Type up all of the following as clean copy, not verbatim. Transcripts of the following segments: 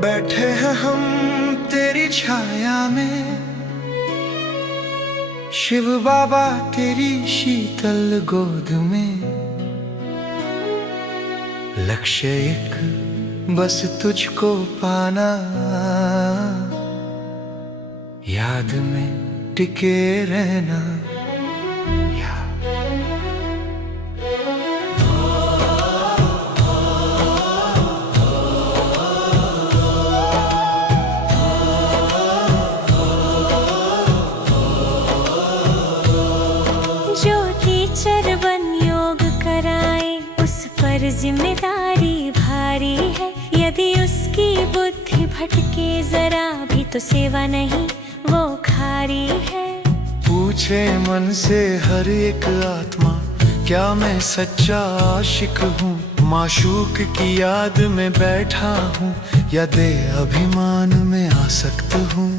बैठे हैं हम तेरी छाया में, शिव बाबा तेरी शीतल गोद में। लक्ष्य एक बस तुझको पाना, याद में टिके रहना। जिम्मेदारी भारी है, यदि उसकी बुद्धि भटके जरा भी तो सेवा नहीं वो खारी है। पूछे मन से हर एक आत्मा, क्या मैं सच्चा आशिक हूँ? माशूक की याद में बैठा हूँ या दे अभिमान में आसक्त हूँ।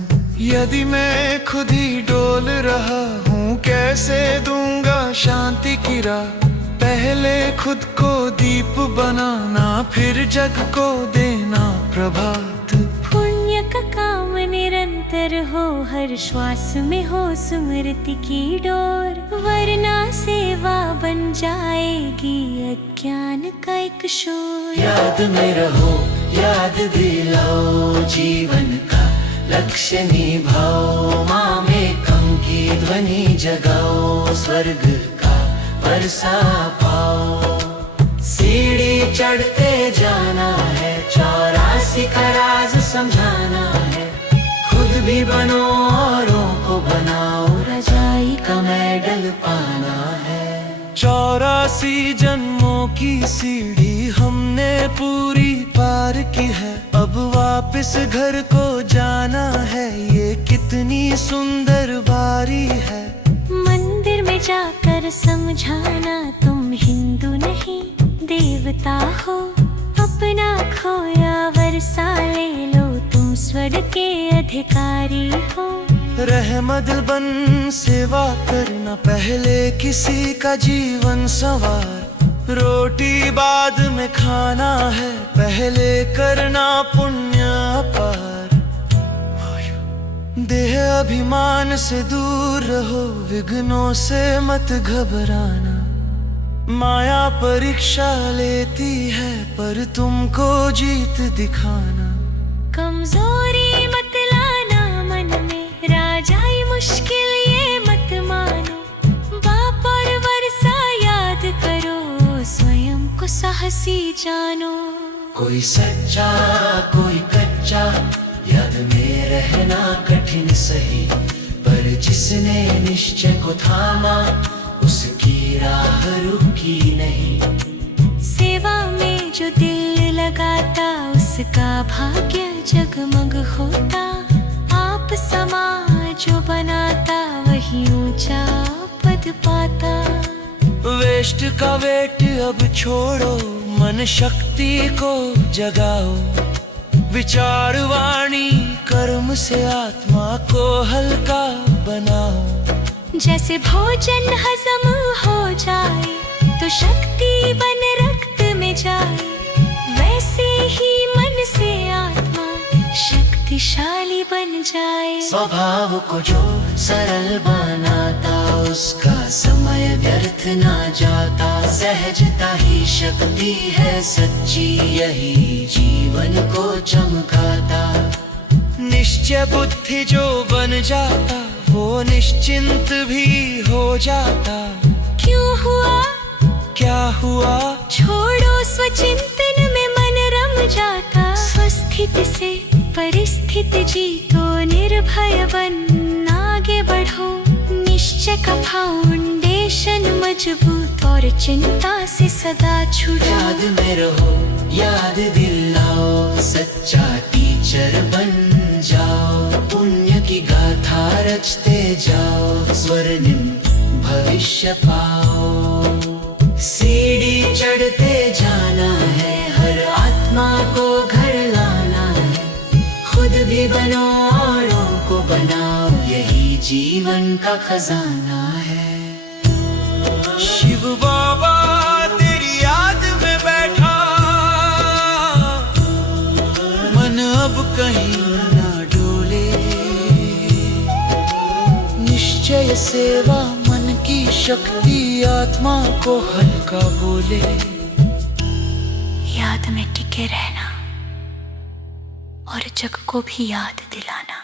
यदि मैं खुद ही डोल रहा हूँ, कैसे दूंगा शांति की राह? पहले खुद को दीप बनाना, फिर जग को देना प्रभात। पुण्य का काम निरंतर हो, हर श्वास में हो स्मृति की डोर, वरना सेवा बन जाएगी अज्ञान का एक शोर। याद में रहो, याद दिलाओ, जीवन का लक्ष्य निभाओ। माँ में कम की ध्वनि जगाओ, स्वर्ग का वर्षा पाओ। सीढ़ी चढ़ते जाना है, 84 का राज समझाना है। खुद भी बनो औरों को बनाओ, रजाई का मेडल पाना है। 84 जन्मों की सीढ़ी हमने पूरी पार की है, अब वापस घर को जाना है। ये कितनी सुंदर बारी है। मंदिर में जाकर समझाना, तुम हिंदू नहीं देवता हो। अपना खोया वर्षा ले लो, तुम स्वर्ग के अधिकारी हो। रहमत बन सेवा करना, पहले किसी का जीवन संवार। रोटी बाद में खाना है, पहले करना पुण्य अपार। देह अभिमान से दूर रहो, विघ्नों से मत घबराना। माया परीक्षा लेती है, पर तुमको जीत दिखाना। कमजोरी मत लाना मन में, राजाई मुश्किल ये मत मानो। बाप और वर्षा याद करो, स्वयं को साहसी जानो। कोई सच्चा कोई कच्चा, याद में रहना कठिन सही, पर जिसने निश्चय को थामा, उसकी राह रुकी नहीं। सेवा में जो दिल लगाता, उसका भाग्य जगमग होता। आप समाज जो बनाता, वही ऊंचा पद पाता। वेस्ट का वेट अब छोड़ो, मन शक्ति को जगाओ। विचार वाणी कर्म से आत्मा को हल्का बनाओ। जैसे भोजन हजम हो जाए, तो शक्ति बन रक्त में जाए, वैसे ही मन से आत्मा शक्तिशाली बन जाए। स्वभाव को जो सरल बनाता, उसका समय व्यर्थ ना जाता। सहजता ही शक्ति है सच्ची, यही जीवन को चमकाता। निश्चय बुद्धि जो बन जाता, वो निश्चिंत भी हो जाता। क्यों हुआ क्या हुआ, छोड़ो स्वचिंतन में मन रम जाता। स्वस्थिति से परिस्थिति जीतो, निर्भय बन आगे बढ़ो। निश्चय का फाउंडेशन मजबूत, और चिंता से सदा छुड़ो। याद में रहो, याद दिलाओ, सच्चा टीचर बन जाओ। पुण्य की गाथा रचते जाओ, स्वर्णिम भविष्य पाओ। सीढ़ी चढ़ते जाना है, हर आत्मा को घर लाना है। खुद भी बनो औरों को बनाओ, यही जीवन का खजाना है। शिव बाबा तेरी याद में बैठा, मन अब ये सेवा मन की शक्ति आत्मा को हल्का बोले। याद में टिके रहना और जग को भी याद दिलाना।